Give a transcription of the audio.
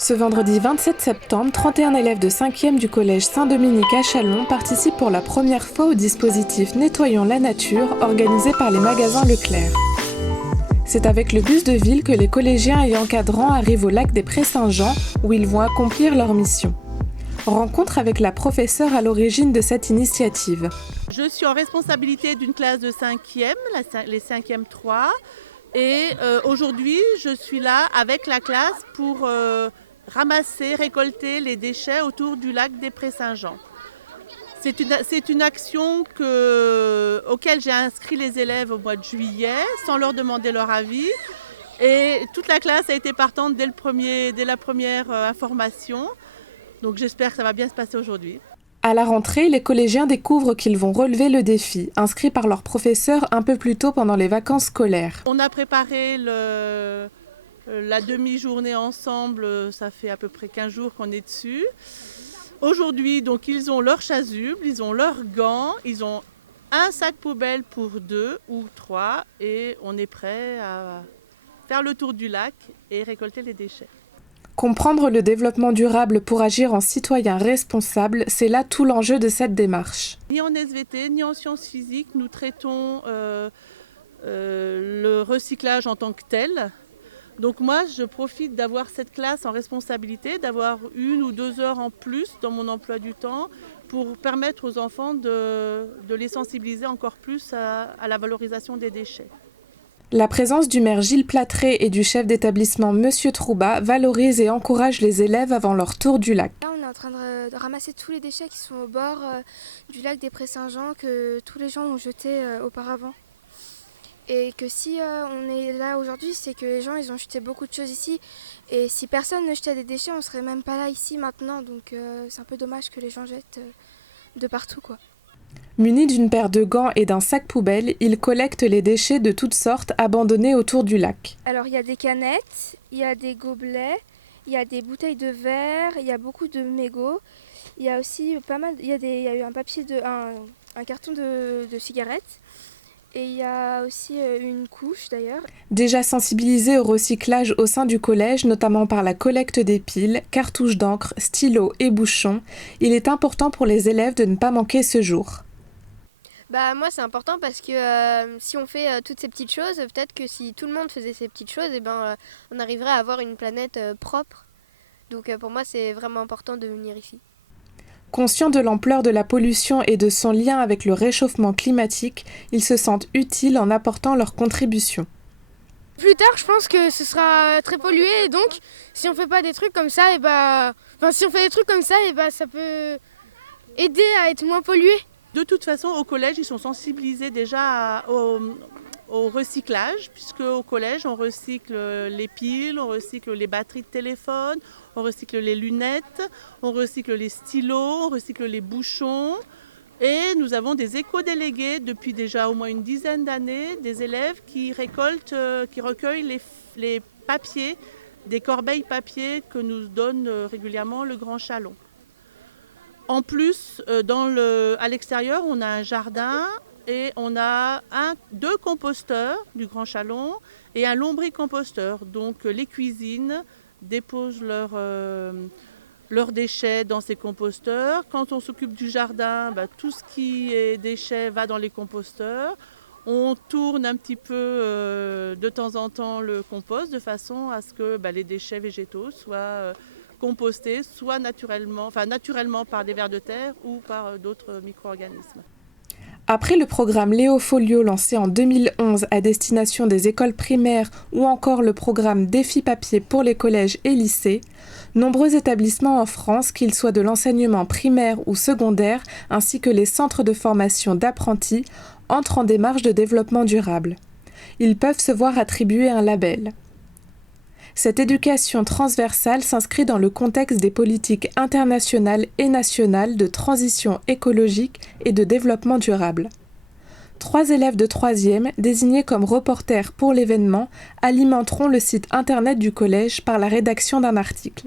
Ce vendredi 27 septembre, 31 élèves de 5e du collège Saint-Dominique à Châlons participent pour la première fois au dispositif Nettoyons la nature organisé par les magasins Leclerc. C'est avec le bus de ville que les collégiens et encadrants arrivent au lac des Prés-Saint-Jean où ils vont accomplir leur mission. Rencontre avec la professeure à l'origine de cette initiative. Je suis en responsabilité d'une classe de 5e, les 5e 3. Et aujourd'hui, je suis là avec la classe pour ramasser, récolter les déchets autour du lac des Prés-Saint-Jean. C'est une action auquel j'ai inscrit les élèves au mois de juillet sans leur demander leur avis. Et toute la classe a été partante dès la première information. Donc j'espère que ça va bien se passer aujourd'hui. À la rentrée, les collégiens découvrent qu'ils vont relever le défi, inscrit par leur professeur un peu plus tôt pendant les vacances scolaires. On a préparé la demi-journée ensemble, ça fait à peu près 15 jours qu'on est dessus. Aujourd'hui, donc, ils ont leur chasuble, ils ont leurs gants, ils ont un sac poubelle pour 2 ou 3 et on est prêt à faire le tour du lac et récolter les déchets. Comprendre le développement durable pour agir en citoyen responsable, c'est là tout l'enjeu de cette démarche. Ni en SVT, ni en sciences physiques, nous traitons le recyclage en tant que tel. Donc moi, je profite d'avoir cette classe en responsabilité, d'avoir 1 ou 2 heures en plus dans mon emploi du temps pour permettre aux enfants de les sensibiliser encore plus à la valorisation des déchets. La présence du maire Gilles Platré et du chef d'établissement Monsieur Trouba valorise et encourage les élèves avant leur tour du lac. Là, on est en train de ramasser tous les déchets qui sont au bord du lac des Prés-Saint-Jean que tous les gens ont jetés auparavant. Et que si on est là aujourd'hui, c'est que les gens ils ont jeté beaucoup de choses ici. Et si personne ne jetait des déchets, on serait même pas là ici maintenant. Donc c'est un peu dommage que les gens jettent de partout, quoi. Munis d'une paire de gants et d'un sac poubelle, ils collectent les déchets de toutes sortes abandonnés autour du lac. Alors il y a des canettes, il y a des gobelets, il y a des bouteilles de verre, il y a beaucoup de mégots. Il y a aussi pas mal, il y a eu un papier un carton de cigarettes. Et il y a aussi une couche d'ailleurs. Déjà sensibilisés au recyclage au sein du collège, notamment par la collecte des piles, cartouches d'encre, stylos et bouchons, il est important pour les élèves de ne pas manquer ce jour. Moi c'est important parce que si on fait toutes ces petites choses, peut-être que si tout le monde faisait ces petites choses, on arriverait à avoir une planète propre. Donc pour moi c'est vraiment important de venir ici. Conscients de l'ampleur de la pollution et de son lien avec le réchauffement climatique, ils se sentent utiles en apportant leur contribution. Plus tard, je pense que ce sera très pollué et donc si on fait pas des trucs comme ça, si on fait des trucs comme ça, ça peut aider à être moins pollué. De toute façon, au collège, ils sont sensibilisés déjà au recyclage, puisque au collège, on recycle les piles, on recycle les batteries de téléphone, on recycle les lunettes, on recycle les stylos, on recycle les bouchons. Et nous avons des éco-délégués depuis déjà au moins une dizaine d'années, des élèves qui recueillent les papiers, des corbeilles papier que nous donne régulièrement le Grand Châlons. En plus, à l'extérieur, on a un jardin et on a 2 composteurs du Grand Châlons et un lombricomposteur. Donc les cuisines déposent leurs déchets dans ces composteurs. Quand on s'occupe du jardin, tout ce qui est déchets va dans les composteurs. On tourne un petit peu de temps en temps le compost de façon à ce que les déchets végétaux soient compostés, soit naturellement par des vers de terre ou par d'autres micro-organismes. Après le programme Léo Folio lancé en 2011 à destination des écoles primaires ou encore le programme Défi Papier pour les collèges et lycées, nombreux établissements en France, qu'ils soient de l'enseignement primaire ou secondaire, ainsi que les centres de formation d'apprentis, entrent en démarche de développement durable. Ils peuvent se voir attribuer un label. Cette éducation transversale s'inscrit dans le contexte des politiques internationales et nationales de transition écologique et de développement durable. 3 élèves de 3e, désignés comme reporters pour l'événement, alimenteront le site internet du collège par la rédaction d'un article.